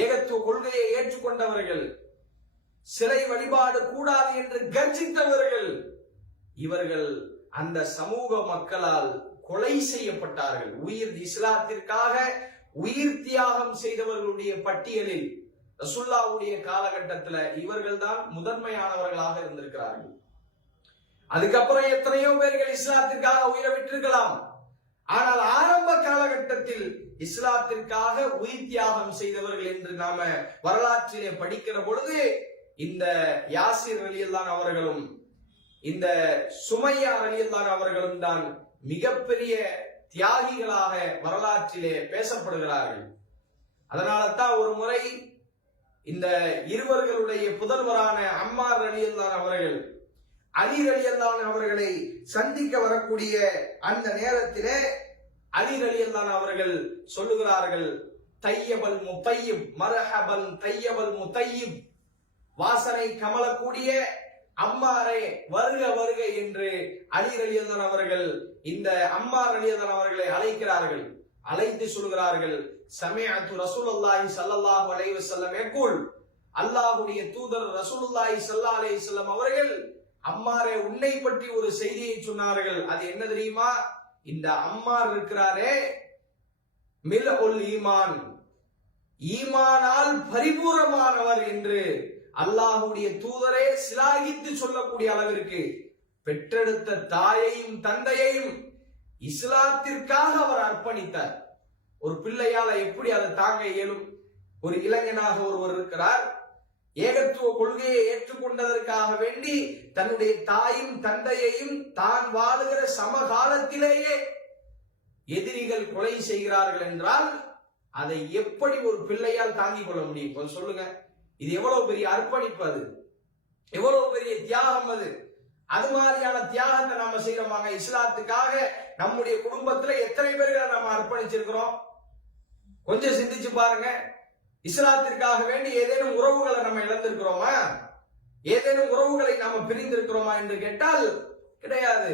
ஏகத்துவ கொள்கையை ஏற்றுக்கொண்டவர்கள், சிலை வழிபாடு கூடாது என்று கர்ஜித்தவர்கள். இவர்கள் அந்த சமூக மக்களால் கொலை செய்யப்பட்டார்கள். இஸ்லாத்திற்காக உயிர் தியாகம் செய்தவர்களுடைய பட்டியலில் ரசூலுல்லாஹ்வுடைய காலகட்டத்தில் இவர்கள் தான் முதன்மையானவர்களாக இருந்திருக்கிறார்கள். அதுக்கப்புறம் எத்தனையோ பேர்கள் இஸ்லாத்திற்காக உயிரை விட்டிருக்கலாம். ஆனால் ஆரம்ப காலகட்டத்தில் இஸ்லாத்திற்காக உயிர் தியாகம் செய்தவர்கள் என்று நாம வரலாற்றிலே படிக்கிற பொழுது இந்த யாசிர் ரலியல்லாஹு அவர்களும் இந்த சுமையா ரலியல்லாஹு அவர்களும் தான் மிகப்பெரிய தியாகிகளாக வரலாற்றிலே பேசப்படுகிறார்கள். அதனால தான் ஒரு முறை இந்த இருவர்களுடைய புதல்வரான அம்மார் ரலியல்லாஹு அவர்கள் அலி ரலியல்லாஹு அவர்களை சந்திக்க வரக்கூடிய அந்த நேரத்திலே அலி ரலியல்லாஹு அவர்கள் சொல்லுகிறார்கள், தையபல் முத்தையிப் மர்ஹபன் தையபல் முத்தையிப், வாசனை கமலக்கூடிய அம்மாரே வருக வருக என்று அலி ரலியல்லாஹு அவர்கள் இந்த அம்மார் ரலியல்லாஹு அவர்களை அழைக்கிறார்கள். அழைத்து சொல்கிறார்கள், சமிஅத்து ரசூலுல்லாஹி ஸல்லல்லாஹு அலைஹி வஸல்லம் யகூல், அல்லாஹ்வுடைய தூதர் ரசூலுல்லாஹி ஸல்லல்லாஹு அலைஹி வஸல்லம் அவர்கள் அம்மாரே உன்னை பற்றி ஒரு செய்தியை சொன்னார்கள். அது என்ன தெரியுமா? இந்த அம்மார் இருக்கிறாரே மில்உல் ஈமான், ஈமானால் பரிபூர்ணமானவர் என்று அல்லாஹ்வுடைய தூதரே சிலாகித்து சொல்லக்கூடிய அளவிற்கு பெற்றெடுத்த தாயையும் தந்தையையும் இஸ்லாத்திற்காக அவர் அர்ப்பணித்தார். ஒரு பிள்ளையால எப்படி அதை தாங்க இயலும்? ஒரு இளைஞனாக ஒருவர் இருக்கிறார், ஏகத்துவ கொள்கையை ஏற்றுக்கொண்டதற்காக வேண்டி தன்னுடைய தாயும் தந்தையையும் தான் வாழுகிற சமகாலத்திலேயே எதிரிகள் கொலை செய்கிறார்கள் என்றால் அதை எப்படி ஒரு பிள்ளையால் தாங்கிக் கொள்ள முடியும்? சொல்லுங்க. இது எவ்வளவு பெரிய அர்ப்பணிப்பு, அது எவ்வளவு பெரிய தியாகம். அது மாதிரியான தியாகத்தை நாம செய்யறோமாங்க இஸ்லாத்துக்காக? நம்முடைய குடும்பத்துல எத்தனை பேர்களை நம்ம அர்ப்பணிச்சிருக்கிறோம்? கொஞ்சம் சிந்திச்சு பாருங்க. இஸ்லாத்திற்காக வேண்டி ஏதேனும் உறவுகளை நம்ம இழந்திருக்கிறோமா? ஏதேனும் உறவுகளை நாம பிரிந்திருக்கிறோமா என்று கேட்டால் கிடையாது.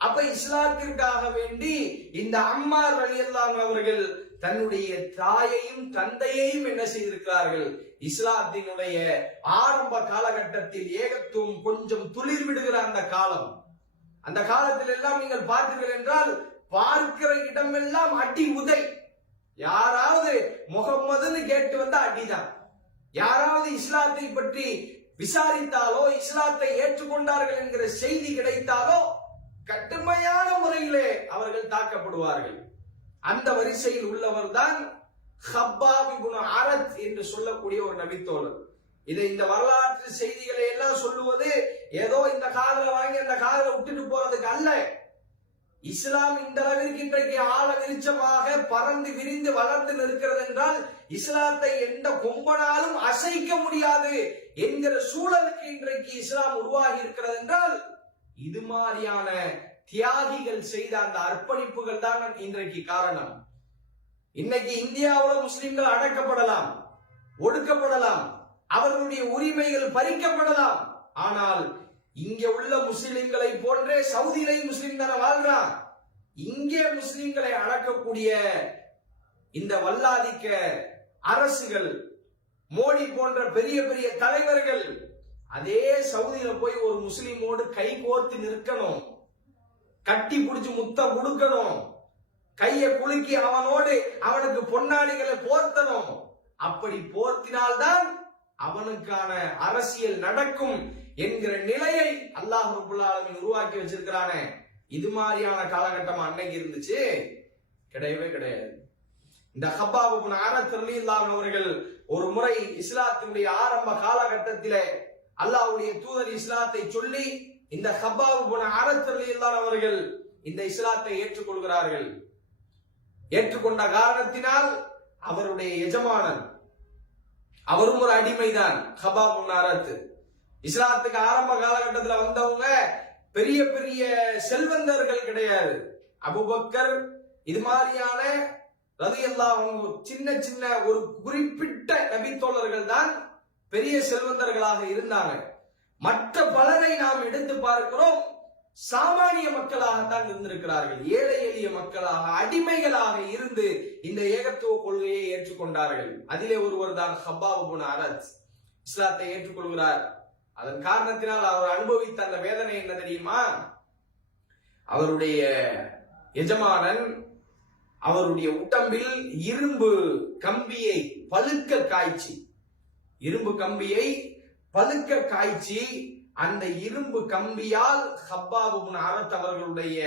அப்ப இஸ்லாத்திற்காக வேண்டி இந்த அம்மார் ரலியல்லாஹு அவர்கள் தன்னுடைய தாயையும் தந்தையையும் என்ன செய்திருக்கிறார்கள்? இஸ்லாத்தினுடைய ஆரம்ப காலகட்டத்தில் ஏகத்துவம் கொஞ்சம் துளிர் விடுகிற அந்த காலம், அந்த காலத்தில் எல்லாம் நீங்கள் பார்த்தீர்கள் என்றால் பார்க்கிற இடமெல்லாம் அடி உதை. யாராவது முகம்மதுன்னு கேட்டு வந்தா அடிதான். யாராவது இஸ்லாத்தை பற்றி விசாரித்தாலோ இஸ்லாத்தை ஏற்றுக்கொண்டார்கள் என்கிற செய்தி கிடைத்தாலோ கடுமையான முறையிலே அவர்கள் தாக்கப்படுவார்கள். அந்த வரிசையில் உள்ளவர் தான் ஹப்பாப் இப்னு அரத் என்று சொல்லக்கூடிய ஒரு நபித்தோழர். இந்த வரலாற்று செய்திகளை எல்லாம் சொல்லுவது ஏதோ இந்த காதல வாங்கி அந்த காதல விட்டுட்டு போறதுக்கு அல்ல. இஸ்லாம் இந்த அளவிற்கு இன்றைக்கு ஆழ வெளிச்சமாக பறந்து விரிந்து வளர்ந்து நிற்கிறது என்றால் இஸ்லாத்தை எந்த கொம்பனாலும் அசைக்க முடியாது என்கிற சூழலுக்கு இன்றைக்கு இஸ்லாம் உருவாகி இருக்கிறது என்றால் இது மாதிரியான தியாகிகள் செய்த அந்த அர்ப்பணிப்புகள் தான் இன்றைக்கு காரணம். இன்னைக்கு இந்தியாவில் முஸ்லிம்கள் அடக்கப்படலாம், ஒடுக்கப்படலாம், அவர்களுடைய உரிமைகள் பறிக்கப்படலாம். ஆனால் இங்கே உள்ள முஸ்லிம்களை போன்றே சவுதியிலே முஸ்லிம் தான வாழ்றான். இங்கே முஸ்லிம்களை அடக்கக்கூடிய இந்த வல்லாதிக்க அரசுகள், மோடி போன்ற பெரிய பெரிய தலைவர்கள் அதே சவுதியில போய் ஒரு முஸ்லிமோடு கை கோர்த்து நிற்கணும், கட்டி பிடிச்சு முத்தம் கொடுக்கணும், கையை குலுக்கி அவனோடு அவனுக்கு பொன்னாடிகளை போர்த்தணும். அப்படி போர்த்தினால்தான் அவனுக்கான அரசியல் நடக்கும் என்கிற நிலையை அல்லாஹ் ரப்பல் ஆலமீன் உருவாக்கி வச்சிருக்கிறானே. இது மாதிரியான காலகட்டம் அன்னைக்கு இருந்துச்சு? கிடையவே கிடையாது. இந்த ஹப்பாப் இப்னு அரத் ரலியல்லாஹு அன்ஹு அவர்கள் ஒரு முறை இஸ்லாத்தினுடைய ஆரம்ப காலகட்டத்திலே அல்லாஹ்வுடைய தூதர் இஸ்லாத்தை சொல்லி இந்த ஹப்பாப் இப்னு அரத் ரலியல்லாஹு அன்ஹு அவர்கள் இந்த இஸ்லாத்தை ஏற்றுக்கொள்கிறார்கள். ஏற்றுக்கொண்ட காரணத்தினால் அவருடைய எஜமானன், அவரும் ஒரு அடிமைதான், ஹப்பாப் இப்னு அரத். இஸ்லாத்துக்கு ஆரம்ப காலகட்டத்தில் வந்தவங்க பெரிய பெரிய செல்வந்தர்கள் கிடையாது. அபூபக்கர் இது மாதிரியான ரலியல்லாஹு அன்ஹு சின்ன சின்ன ஒரு குறிப்பிட்ட நபித்தோழர்கள் தான் பெரிய செல்வந்தர்களாக இருந்தாங்க. மற்ற பலரை நாம் எடுத்து பார்க்கிறோம், சாமானிய மக்களாகத்தான் இருந்திருக்கிறார்கள். ஏழை எளிய மக்களாக, அடிமைகளாக இருந்து இந்த ஏகத்துவ கொள்கையை ஏற்றுக்கொண்டார்கள். அதிலே ஒருவர் தான் ஹப்பாப் இப்னு அரத். இஸ்லாத்தை ஏற்றுக்கொள்கிறார். அதன் காரணத்தினால் அவர் அனுபவித்த அந்த வேதனை என்ன தெரியுமா? அவருடைய எஜமானன் அவருடைய உடம்பில் இரும்பு கம்பியை பழுக்க காய்ச்சி, இரும்பு கம்பியை பழுக்க காய்ச்சி அந்த இரும்பு கம்பியால் ஹப்பாப் இப்னு அரத் அவர்களுடைய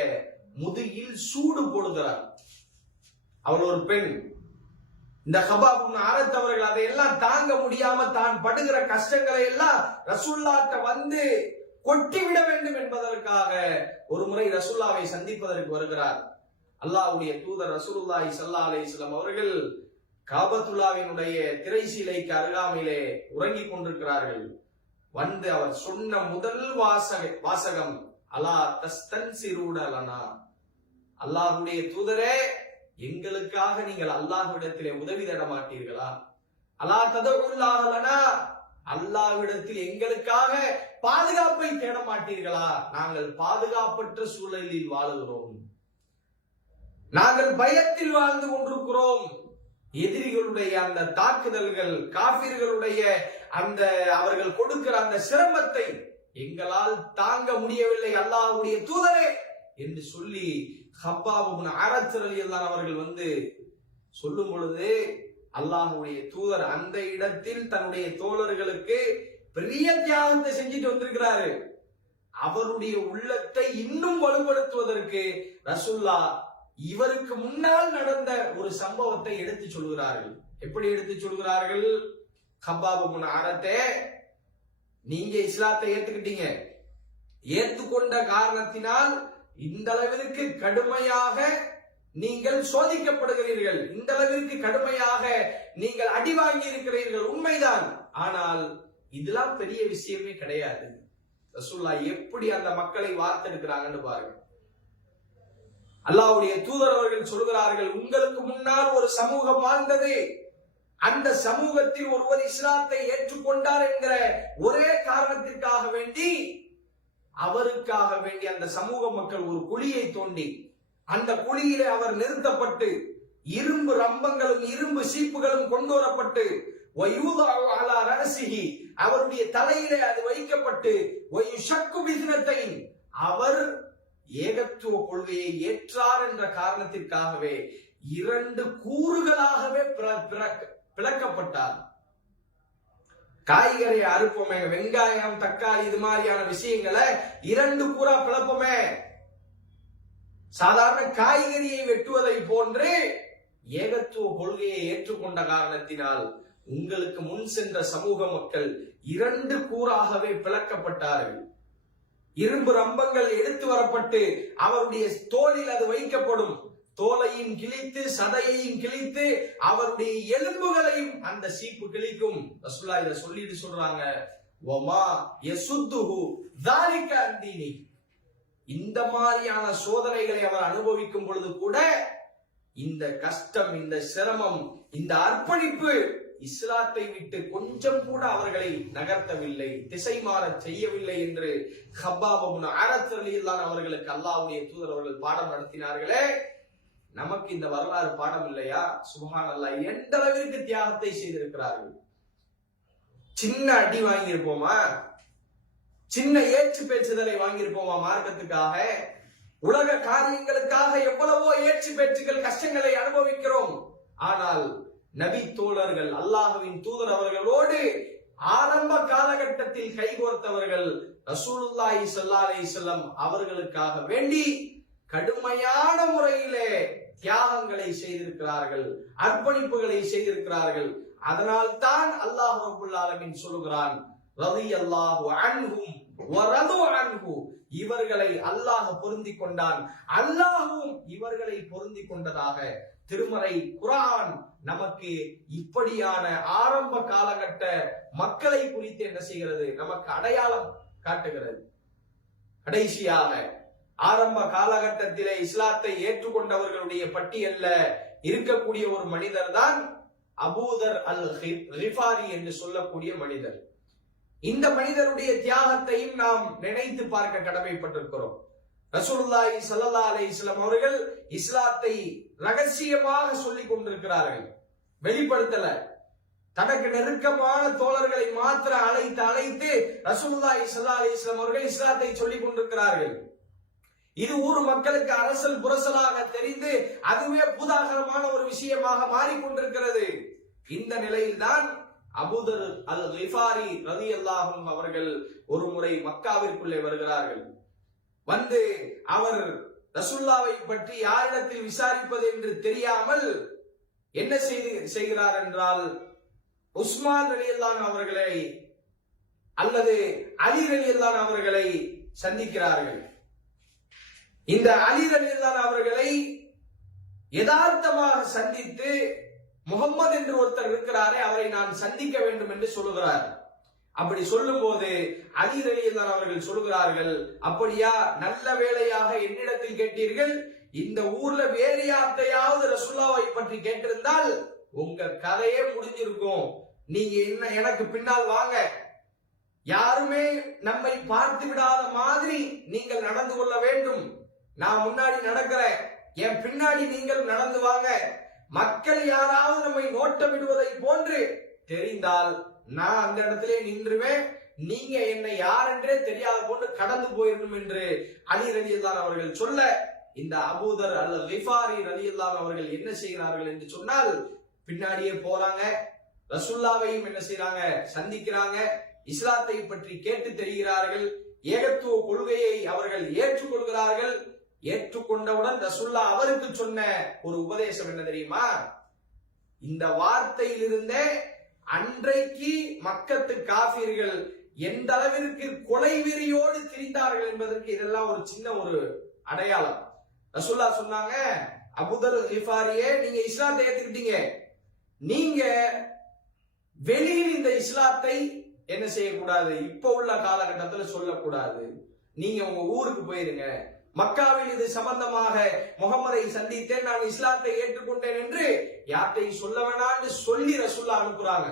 முதுகில் சூடு போடுகிறார். அவள் ஒரு பெண். இந்த ஹப்பாப் இப்னு அரத் அவர்கள் அதையெல்லாம் தாங்க முடியாம தான் படுகிற கஷ்டங்களை எல்லாம் ரசூலுல்லாஹ்ட்ட வந்து கொட்டிவிட வேண்டும் என்பதற்காக ஒரு முறை ரசூலுல்லாவை சந்திப்பதற்கு வருகிறார். அல்லாஹ்வுடைய தூதர் ரசூலுல்லாஹி ஸல்லல்லாஹு அலைஹி வஸல்லம் அவர்கள் காபத்துல்லாவினுடைய திரைசீலைக்கு அருகாமையிலே உறங்கிக் கொண்டிருக்கிறார்கள். வந்து அவர் சொன்ன முதல் வாசகம் அலா தஸ்தன்சிரூன லனா, அல்லாஹ்வுடைய தூதரே, எங்களுக்காக நீங்கள் அல்லாஹ்விடத்திலே உதவி தேட மாட்டீர்களா? அலா ததஉல்லாஹ லனா, அல்லாஹ்விடத்தில் எங்களுக்காக பாதுகாப்பை தேட மாட்டீர்களா? நாங்கள் பாதுகாப்பற்ற சூழலில் வாழுகிறோம், நாங்கள் பயத்தில் வாழ்ந்து கொண்டிருக்கிறோம். எதிரிகளுடைய அந்த தாக்குதல்கள், காபிர்களுடைய அந்த அவர்கள் கொடுக்கிற அந்த சிரமத்தை எங்களால் தாங்க முடியவில்லை அல்லாஹ்வுடைய தூதரே என்று சொல்லி ஹப்பாப் இப்னு அரத் ரலியல்லாஹு அவர்கள் வந்து சொல்லும் பொழுது அல்லாஹ்வுடைய தூதர் அந்த இடத்தில் தன்னுடைய தோழர்களுக்கு பெரிய தியாகத்தை செஞ்சுட்டு வந்திருக்கிறாரு. அவருடைய உள்ளத்தை இன்னும் வலுப்படுத்துவதற்கு ரசூலுல்லாஹ் இவருக்கு முன்னால் நடந்த ஒரு சம்பவத்தை எடுத்து சொல்கிறார்கள். எப்படி எடுத்து சொல்கிறார்கள்? ஹப்பாப் இப்னு அரத்தே, நீங்க இஸ்லாத்தை ஏத்துக்கிட்டீங்க, ஏற்றுக்கொண்ட காரணத்தினால் இந்த அளவிற்கு கடுமையாக நீங்கள் சோதிக்கப்படுகிறீர்கள், இந்த அளவிற்கு கடுமையாக நீங்கள் அடி வாங்கி இருக்கிறீர்கள், உண்மைதான். ஆனால் இதெல்லாம் பெரிய விஷயமே கிடையாது. ரசூலுல்லாஹ் எப்படி அந்த மக்களை வார்த்தெடுக்கிறாங்கன்னு பாருங்க. அல்லாஹ்வுடைய தூதர் அவர்கள் சொல்கிறார்கள், உங்களுக்கு முன்னால் ஒரு சமூகம் வாழ்ந்தது, அந்த சமூகத்தில் ஒருவர் இஸ்லாத்தை ஏற்றுக்கொண்டார் என்கிற ஒரே காரணத்திற்காக வேண்டி, அவருக்காக வேண்டி அந்த சமூக மக்கள் ஒரு குழியை தோண்டி அந்த குழியிலே அவர் நிறுத்தப்பட்டு இரும்பு ரம்பங்களும் இரும்பு சீப்புகளும் கொண்டு வரப்பட்டு அவருடைய தலையிலே அது வைக்கப்பட்டு அவர் ஏகத்துவ கொள்கையை ஏற்றார் என்ற காரணத்திற்காகவே 2 கூறுகளாகவே பிளக்கப்பட்டார். காய்கறி அறுப்போமே, வெங்காயம், தக்காளி, இது மாதிரியான விஷயங்களை 2 கூறா பிளப்போமே. சாதாரண காய்கறியை வெட்டுவதை போன்று ஏகத்துவ கொள்கையை ஏற்றுக்கொண்ட காரணத்தினால் உங்களுக்கு முன் சென்ற சமூக மக்கள் 2 கூறாகவே பிளக்கப்பட்டார்கள். இரும்பு ரம்பங்கள் எடுத்து வரப்பட்டு அவருடைய தோளில் அது வைக்கப்படும். தோலையும் கிழித்து சதையையும் கிழித்து அவருடைய எலும்புகளையும் அந்த சீப்பு கிழிக்கும். ரசூலுல்லாஹ் இத சொல்லிட்டு சொல்றாங்க, வமா யசுத்துஹு ذلك عن دينه. இந்த மாதிரியான சோதனைகளை அவர் அனுபவிக்கும் பொழுது கூட இந்த கஷ்டம், இந்த சிரமம், இந்த அர்ப்பணிப்பு இஸ்லாத்தை விட்டு கொஞ்சம் கூட அவர்களை நகர்த்தவில்லை, திசை மாற செய்யவில்லை என்று ஹப்பாப் இப்னு அரத் ரலியல்லாஹு அவர்களுக்கு அல்லாஹ்வுடைய தூதர் அவர்கள் பாடம் நடத்தினார்களே. நமக்கு இந்த வரலாறு பாடம் இல்லையா? சுப்ஹானல்லாஹ், எந்த அளவிற்கு தியாகத்தை செய்திருக்கிறார்கள். சின்ன அடி வாங்கியிருப்போமா? சின்ன ஏற்று பேச்சுதலை வாங்கியிருப்போமா? மார்க்கத்துக்காக, உலக காரியங்களுக்காக எவ்வளவோ ஏற்று பேச்சுகள், கஷ்டங்களை அனுபவிக்கிறோம். ஆனால் நபி தோழர்கள், அல்லாஹ்வின் தூதர் அவர்களோடு ஆரம்ப காலகட்டத்தில் கைகோர்த்தவர்கள் ரசூலுல்லாஹி ஸல்லல்லாஹு அலைஹி வஸல்லம் அவர்களுக்காக வேண்டி கடுமையான முறையிலே தியாகங்களை செய்திருக்கிறார்கள், அர்ப்பணிப்புகளை செய்திருக்கிறார்கள். அதனால் தான் அல்லாஹ் ரப்பல் ஆலமீன் சொல்கிறான், ரலியல்லாஹு அன்ஹும் வ ரது அன்ஹு. இவர்களை அல்லாஹ் பொருந்திக் கொண்டான், அல்லாஹ்வும் இவர்களை பொருந்திக் கொண்டதாக திருமறை குர்ஆன் நமக்கு இப்படியான ஆரம்ப காலகட்ட மக்களை குறித்து என்ன செய்கிறது? நமக்கு அடையாளம் காட்டுகிறது. கடைசியாக ஆரம்ப காலகட்டத்திலே இஸ்லாத்தை ஏற்றுக்கொண்டவர்களுடைய பட்டியல்ல இருக்கக்கூடிய ஒரு மனிதர் தான் அபூதர் அல் கிஃபாரி என்று சொல்லக்கூடிய மனிதர். இந்த மனிதருடைய தியாகத்தையும் நாம் நினைத்து பார்க்க கடமைப்பட்டிருக்கிறோம். ரசூலுல்லாஹி ஸல்லல்லாஹு அலைஹி வஸல்லம் அவர்கள் இஸ்லாத்தை ரகசியமாக சொல்லிக் கொண்டிருக்கிறார்கள், வெளிப்படுத்தல. தனக்கு நெருக்கமான தோழர்களை மாத்திர அழைத்து ரசூலுல்லாஹி ஸல்லல்லாஹு அலைஹி வஸல்லம் அவர்கள் இஸ்லாத்தை சொல்லிக் கொண்டிருக்கிறார்கள். இது ஊர் மக்களுக்கு அரசல் புரசலாக தெரிந்து அதுவே பூதாகரமான ஒரு விஷயமாக மாறிக்கொண்டிருக்கிறது. இந்த நிலையில்தான் அபூதர் அல் கிஃபாரி ரலியல்லாஹு அன்ஹு அவர்கள் ஒரு முறை மக்காவிற்குள்ளே வருகிறார்கள். வந்து அவர் ரசூலுல்லாஹை பற்றி யாரிடத்தில் விசாரிப்பது என்று தெரியாமல் என்ன செய்கிறார் என்றால், உஸ்மான் ரலியல்லாஹு அவர்களை அல்லது அலி ரலியல்லாஹு அவர்களை சந்திக்கிறார்கள். இந்த அலி ரலியல்லாஹு அவர்களை யதார்த்தமாக சந்தித்து, முகம்மது என்று ஒருத்தர் இருக்கிறாரே, அவரை நான் சந்திக்க வேண்டும் என்று சொல்லுகிறார். அப்படி சொல்லும் போது அலி ரலியல்லாஹு அவர்கள் சொல்கிறார்கள், அப்படியா, நல்ல வேளையாக என்னிடத்தில் கேட்டீர்கள். இந்த ஊர்ல வேறு யார்த்தையாவது ரசூலுல்லாஹை பற்றி கேட்டிருந்தால் உங்க கதையே முடிஞ்சிருக்கும். நீங்க என்ன எனக்கு பின்னால் வாங்க, யாருமே நம்மை பார்த்து விடாத மாதிரி நீங்கள் நடந்து கொள்ள வேண்டும். நான் முன்னாடி நடக்கிறேன், என் பின்னாடி நீங்கள் நடந்து வாங்க. மக்கள் யாராவது நம்மை நோட்டமிடுவதை போன்று தெரிந்தால் நான் அந்த இடத்திலே நின்றுவேன், நீங்க என்னை யார் என்றே தெரியாத போன்று கடந்து போயிடணும் என்று அலி ரலியல்லாஹு அவர்கள் சொல்ல, இந்த அபூதர் அல் கிஃபாரி ரலியல்லாஹு அவர்கள் என்ன செய்கிறார்கள் என்று சொன்னால், பின்னாடியே போறாங்க. ரசூலுல்லாஹையும் என்ன செய்றாங்க? சந்திக்கிறாங்க. இஸ்லாத்தை பற்றி கேட்டு தெரிகிறார்கள். ஏகத்துவ கொள்கையை அவர்கள் ஏற்றுக்கொள்கிறார்கள். ஏற்றுக்கொண்டவுடன் ரசூலுல்லாஹ் அவருக்கு சொன்ன ஒரு உபதேசம் என்ன தெரியுமா? இந்த வார்த்தையிலிருந்தே அன்றைக்கு மக்கத்து காஃபிர்கள் எந்த அளவிற்கு கொலை வெறியோடு திரிந்தார்கள் என்பதற்கு இதெல்லாம் ஒரு சின்ன ஒரு அடையாளம். ரசூலுல்லாஹ் சொன்னாங்க, அபூதர் கிஃபாரியே, நீங்க இஸ்லாத்தை ஏத்துக்கிட்டீங்க, நீங்க வெளியில் இந்த இஸ்லாத்தை என்ன செய்யக்கூடாது, இப்ப உள்ள காலகட்டத்தில் சொல்லக்கூடாது. நீங்க உங்க ஊருக்கு போயிருங்க. மக்காவில் இது சம்பந்தமாக முகமதை சந்தித்தேன், நான் இஸ்லாத்தை ஏற்றுக்கொண்டேன் என்று யார்ட்டையும் சொல்ல வேணாம்னு சொல்லி ரசூலுல்லாஹ் அனுப்புறாங்க.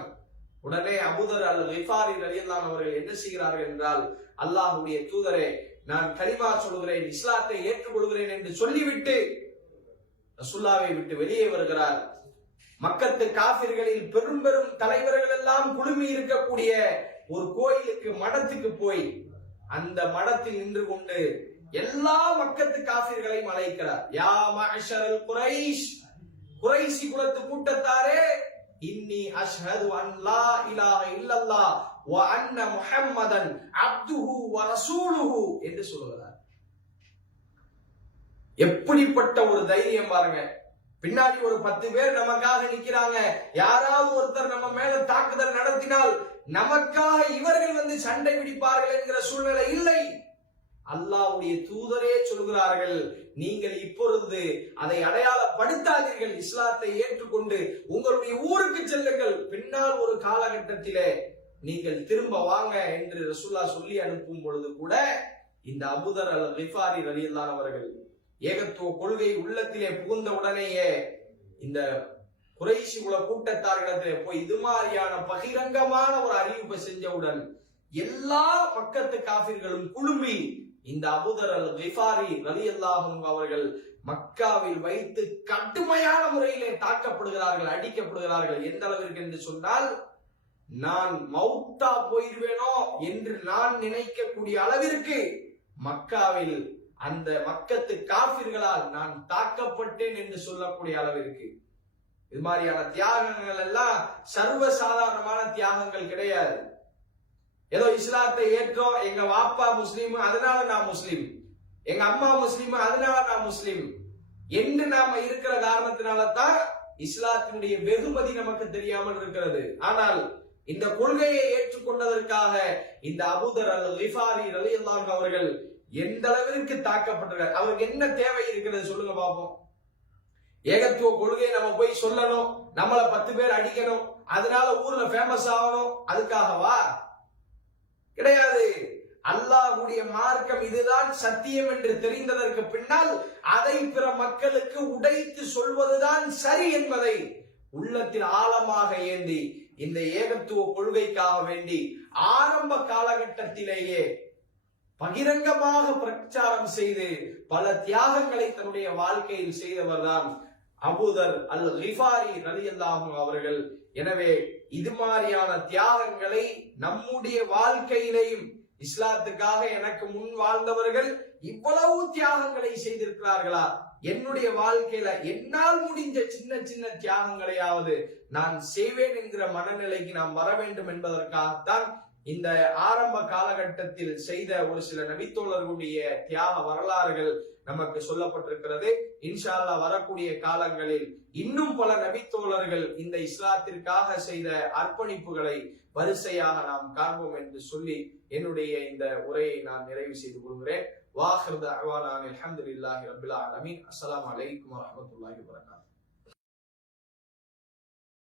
உடனே அபூதர் அல் கிஃபாரி ரலியல்லாஹு அவர்கள் என்ன செய்கிறார்கள் என்றால், அல்லாஹ்வுடைய தூதரே, நான் கலிமா சொல்கிறேன், இஸ்லாத்தை ஏற்றுக்கொள்கிறேன் என்று சொல்லிவிட்டு ரசூலுல்லாஹை விட்டு வெளியே வருகிறார். மக்கத்து காஃபிர்களில் பெரும் பெரும் தலைவர்கள் எல்லாம் குழுமி இருக்கக்கூடிய ஒரு கோயிலுக்கு, மடத்துக்கு போய் அந்த மடத்தில் நின்று கொண்டு எல்லா மக்கத்து காஃபிர்களையும் அழைக்கிறார். யா மஅஷரல் குரைஷ், குரைஷி குலத்து கூட்டத்தாரே, இன்னி அஷ்ஹது அன் லா இலாஹ இல்லல்லாஹ் வ அன்ன முஹம்மதன் அப்துஹு வ ரசூலுஹு என்று சொல்கிறார். எப்படிப்பட்ட ஒரு தைரியம் பாருங்க. பின்னாடி ஒரு 10 பேர் நமக்காக நிக்கிறாங்க. யாராவது ஒருத்தர் நம்ம மேல தாக்குதல் நடத்தினால் நமக்காக இவர்கள் வந்து சண்டை பிடிப்பார்கள் என்கிற சூழ்நிலை இல்லை. அல்லாஹ்வுடைய தூதரே சொல்கிறார்கள், நீங்கள் இப்பொழுது அதை அடையாளப்படுத்தாதீர்கள், இஸ்லாத்தை ஏற்றுக்கொண்டு உங்களுடைய ஊருக்கு செல்லுங்கள், பின்னால் ஒரு காலகட்டத்திலே நீங்கள் திரும்ப வாங்க என்று ரசூலுல்லாஹ் சொல்லி அனுப்பும் பொழுது கூட இந்த அபூதர் அல் கிஃபாரி ரலியல்லாஹு அவர்கள் ஏகத்துவ கொள்கை உள்ளத்திலே புகுந்த உடனேயே இந்த குறைஷி குல கூட்டத்தார்களிடத்திலே போய் இது மாதிரியான பகிரங்கமான ஒரு அறிவிப்பை செஞ்சவுடன் எல்லா பக்கத்து காபிர்களும் குழுமி இந்த அபூதர் அல் கிஃபாரி ரலியல்லாஹு அவர்கள் மக்காவில் வைத்து கடுமையான முறையிலே தாக்கப்படுகிறார்கள், அடிக்கப்படுகிறார்கள். எந்த அளவிற்கு என்று சொன்னால், நான் மௌத்தா போயிருவேனோ என்று நான் நினைக்கக்கூடிய அளவிற்கு மக்காவில் அந்த மக்கத்து காபிர்களால் நான் தாக்கப்பட்டேன் என்று சொல்லக்கூடிய அளவிற்கு. இது மாதிரியான தியாகங்கள் எல்லாம் சர்வசாதாரணமான தியாகங்கள் கிடையாது. ஏதோ இஸ்லாத்தை ஏற்றோம், எங்க வாப்பா முஸ்லீம் அதனால நான் முஸ்லீம், எங்க அம்மா முஸ்லீம் அதனால நான் முஸ்லீம் என்று நாம இருக்கிற காரணத்தினால தான் இஸ்லாத்தினுடைய வெகுமதி நமக்கு தெரியாமல் இருக்கிறது. ஆனால் இந்த கொள்கையை ஏற்றுக்கொண்டதற்காக இந்த அபூதர் அல் கிஃபாரி ரலியல்லாஹு அவர்கள் எந்த அளவிற்கு தாக்கப்பட்டிருக்கார். அவருக்கு என்ன தேவை இருக்கிறது சொல்லுங்க பாப்போம். ஏகத்துவ கொள்கையை நம்ம போய் சொல்லணும், நம்மள 10 பேர் அடிக்கணும், அதனால ஊர்ல ஃபேமஸ் ஆகணும், அதுக்காகவா? கிடையாது. அல்லாஹ்வுடைய மார்க்கம் இதுதான் சத்தியம் என்று தெரிந்ததற்கு பின்னால் அதை பிற மக்களுக்கு உடைத்து சொல்வதுதான் சரி என்பதை உள்ளத்தில் ஆழமாக ஏந்தி இந்த ஏகத்துவ கொள்கைக்காக வேண்டி ஆரம்ப காலகட்டத்திலேயே பகிரங்கமாக பிரச்சாரம் செய்து பல தியாகங்களை தன்னுடைய வாழ்க்கையில் செய்தவர்தான் அபூதர் அல் கிஃபாரி ரலியல்லாஹு அவர்கள். எனவே இது மாதிரியான தியாகங்களை நம்முடைய வாழ்க்கையிலையும், இஸ்லாத்துக்காக எனக்கு முன் வாழ்ந்தவர்கள் இவ்வளவு தியாகங்களை செய்திருக்கிறார்களா, என்னுடைய வாழ்க்கையில என்னால் முடிஞ்ச சின்ன சின்ன தியாகங்களையாவது நான் செய்வேன் என்கிற மனநிலைக்கு நாம் வர வேண்டும் என்பதற்காகத்தான் இந்த ஆரம்ப காலகட்டத்தில் செய்த ஒரு சில நபித்தோழர்களுடைய தியாக வரலாறுகள் நமக்கு சொல்லப்பட்டிருக்கிறது. இன்ஷா அல்லாஹ் வரக்கூடிய காலங்களில் இன்னும் பல நபித்தோழர்கள் இந்த இஸ்லாத்திற்காக செய்த அர்ப்பணிப்புகளை வரிசையாக நாம் காண்போம் என்று சொல்லி என்னுடைய இந்த உரையை நான் நிறைவு செய்து கொள்கிறேன். வாஹிர் தஅவானா அல்ஹம்துலில்லாஹி ரப்பில் ஆலமீன். அஸ்ஸலாமு அலைக்கும் வரஹ்மத்துல்லாஹி வபரகாத்துஹு.